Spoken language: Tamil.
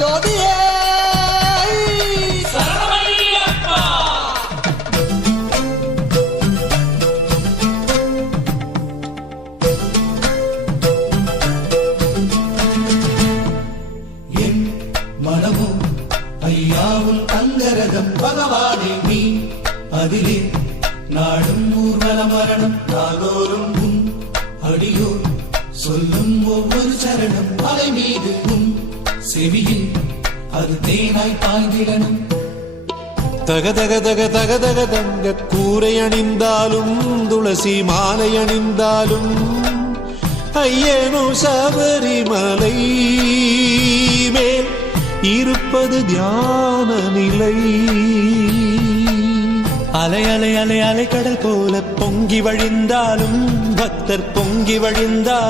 ஜோதியே என் மனமும் ஐயாவும் தங்கரகம் பகவானே நீ அதிலே நாடும் ஊர்வல மரணம் நாகோரும் உன் அடியோர் சொல்லும் ஒவ்வொரு சரணம் அலை மீது உன் செவியில் அது தேனாய் பாய்ந்திடணும். தக தக தக தக தக தங்க கூரை அணிந்தாலும் துளசி மாலை அணிந்தாலும் ஐயனோ சபரிமலை மேல் இருப்பது தியான நிலை. அலை அலை அலை அலை கடல் போல பொங்கி வழிந்தாலும் பக்தர் பொங்கி வழிந்தாலும்